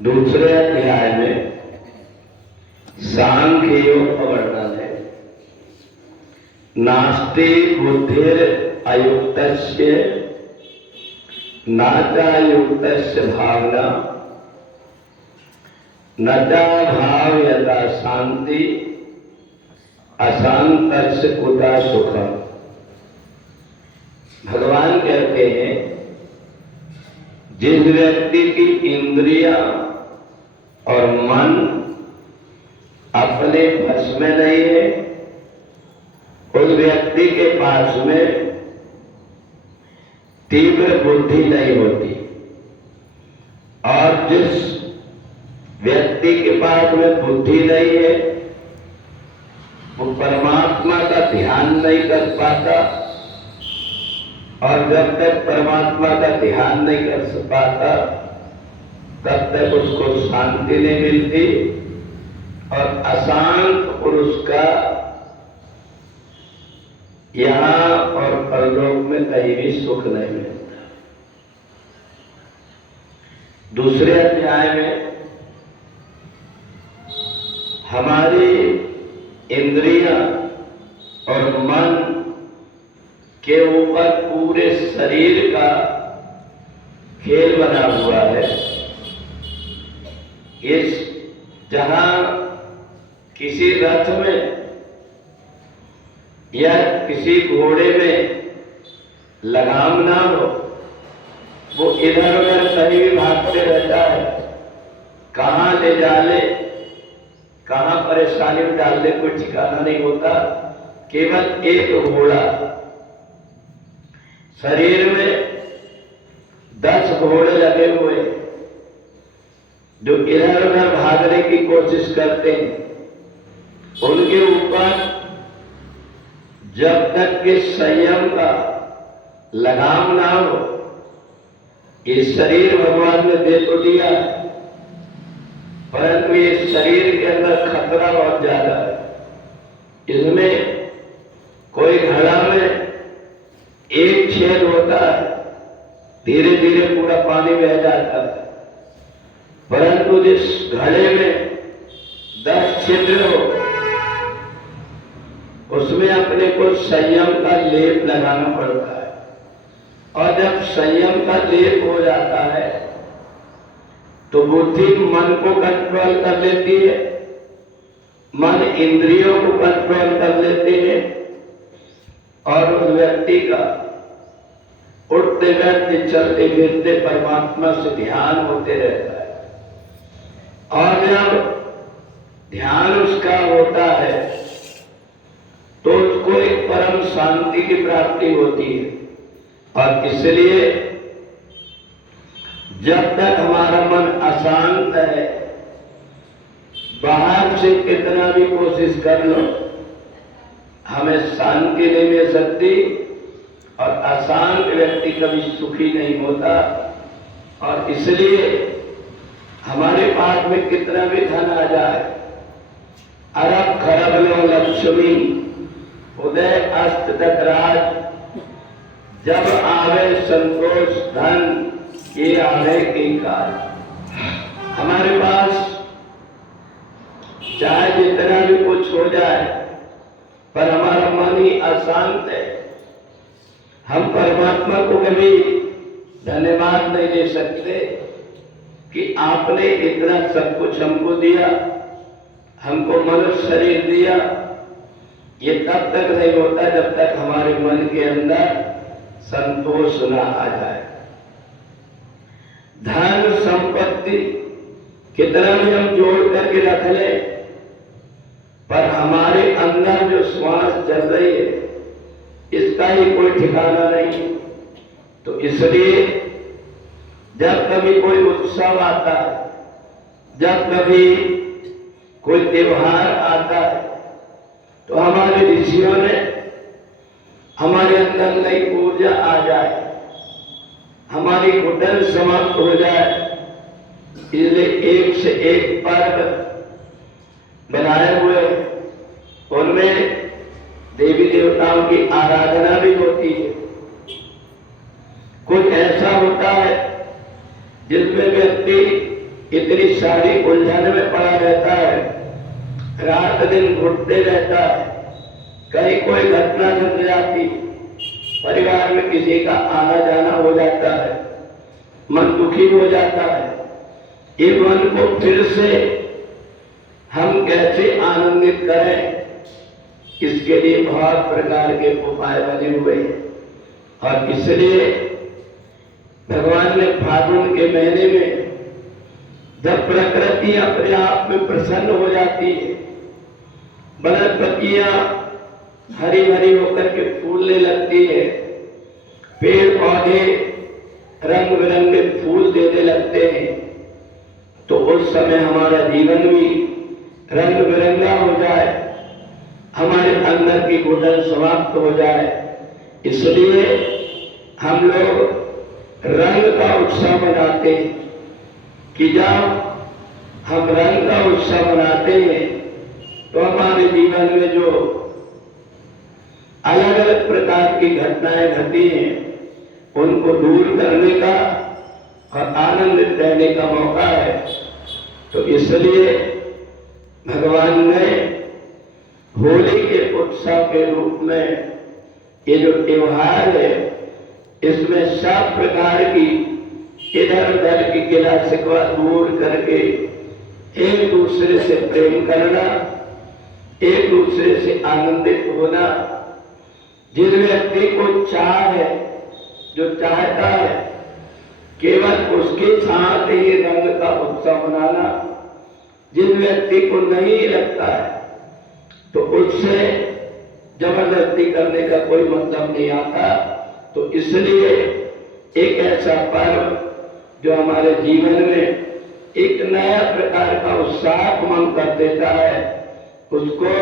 दूसरे अध्याय में सांख्य योग का वर्णन है। नास्ति बुद्धिर अयुक्तस्य नाचायुक्तस्य भावना नचा भाव यदा शांति अशांतस्य कुता सुखम। भगवान कहते हैं जिस व्यक्ति की इंद्रियां और मन अपने वश में नहीं है, उस व्यक्ति के पास में तीव्र बुद्धि नहीं होती। और जिस व्यक्ति के पास में बुद्धि नहीं है, वो परमात्मा का ध्यान नहीं कर पाता। और जब तक परमात्मा का ध्यान नहीं कर पाता, तब तक उसको शांति नहीं मिलती। और अशांत पुरुष का यहां और परलोक में कहीं भी सुख नहीं मिलता। दूसरे अध्याय में हमारी इंद्रियां और मन के ऊपर पूरे शरीर का खेल बना हुआ है। इस जहां किसी रथ में या किसी घोड़े में लगाम ना हो, वो इधर उधर कहीं भी भागते रहता है। कहां ले डाले, कहां परेशानी में डाल दे, कोई ठिकाना नहीं होता। केवल एक घोड़ा, शरीर में 10 घोड़े लगे हुए जो इधर उधर भागने की कोशिश करते हैं। उनके ऊपर जब तक कि संयम का लगाम ना हो, ये शरीर भगवान ने दे तो दिया, परंतु ये शरीर के अंदर खतरा बहुत ज्यादा है। इसमें कोई घड़ा में एक छेद होता है, धीरे धीरे पूरा पानी बह जाता है। परंतु जिस घड़े में 10 छिद्र हो, उसमें अपने को संयम का लेप लगाना पड़ता है। और जब संयम का लेप हो जाता है तो बुद्धि मन को कंट्रोल कर लेती है, मन इंद्रियों को कंट्रोल कर लेते हैं। और उस व्यक्ति का उठते बैठते चलते फिरते परमात्मा से ध्यान होते रहता है। और जब ध्यान उसका होता है तो उसको एक परम शांति की प्राप्ति होती है। और इसलिए जब तक हमारा मन अशांत है, बाहर से कितना भी कोशिश कर लो, हमें शांति नहीं मिल सकती। और अशांत व्यक्ति कभी सुखी नहीं होता। और इसलिए हमारे पास में कितना भी धन आ जाए, अरब खरब लो लक्ष्मी उदय अस्त तक राज, जब आवे संतोष धन ये आवे की काज। हमारे पास चाहे जितना भी कुछ हो जाए, पर हमारा मन ही अशांत है, हम परमात्मा को कभी धन्यवाद नहीं दे सकते कि आपने इतना सब कुछ हमको दिया, हमको मनुष्य शरीर दिया। ये तब तक नहीं होता जब तक हमारे मन के अंदर संतोष ना आ जाए। धन संपत्ति कितना भी हम जोड़ करके रख ले, पर हमारे अंदर जो श्वास चल रही है, इसका ही कोई ठिकाना नहीं। तो इसलिए जब कभी कोई उत्सव आता है, जब कभी कोई त्योहार आता है, तो हमारे ऋषियों ने हमारे अंदर नई ऊर्जा आ जाए, हमारी घुटन समाप्त हो जाए। इसलिए एक से एक पर्व बनाए हुए, उनमें देवी देवताओं की आराधना भी होती है। कुछ ऐसा होता है जिसमें व्यक्ति इतनी सारी उलझन में पड़ा रहता है, रात दिन घुटते रहता है, कहीं कोई घटना घट जाती, परिवार में किसी का आना जाना हो जाता है, मन दुखी हो जाता है। ये मन को फिर से हम कैसे आनंदित करें, इसके लिए बहुत प्रकार के उपाय बने हुए हैं। और इसलिए भगवान ने फागुन के महीने में जब प्रकृति अपने आप में प्रसन्न हो जाती है, वनस्पतियां हरी भरी होकर के फूलने लगती है, पेड़ पौधे रंग बिरंगे फूल देने लगते हैं, तो उस समय हमारा जीवन भी रंग बिरंगा हो जाए, हमारे अंदर की घुटन समाप्त हो जाए। इसलिए हम लोग रंग का उत्सव मनाते हैं कि जब हम रंग का उत्सव मनाते हैं तो हमारे जीवन में जो अलग अलग प्रकार की घटनाएं घटी हैं उनको दूर करने का और आनंदित रहने का मौका है। तो इसलिए भगवान ने होली के उत्सव के रूप में ये जो त्योहार है, इसमें सब प्रकार की इधर उधर की गिला शिकवा दूर करके एक दूसरे से प्रेम करना, एक दूसरे से आनंदित होना। जिस व्यक्ति को चाह है, जो चाहता है, केवल उसके साथ ही रंग का उत्सव मनाना। जिस व्यक्ति को नहीं लगता है तो उससे जबरदस्ती करने का कोई मतलब नहीं आता। तो इसलिए एक ऐसा पर्व जो हमारे जीवन में एक नया प्रकार का उत्साह मन कर देता है, उसको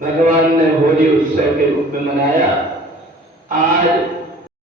भगवान ने होली उत्सव के रूप में मनाया। आज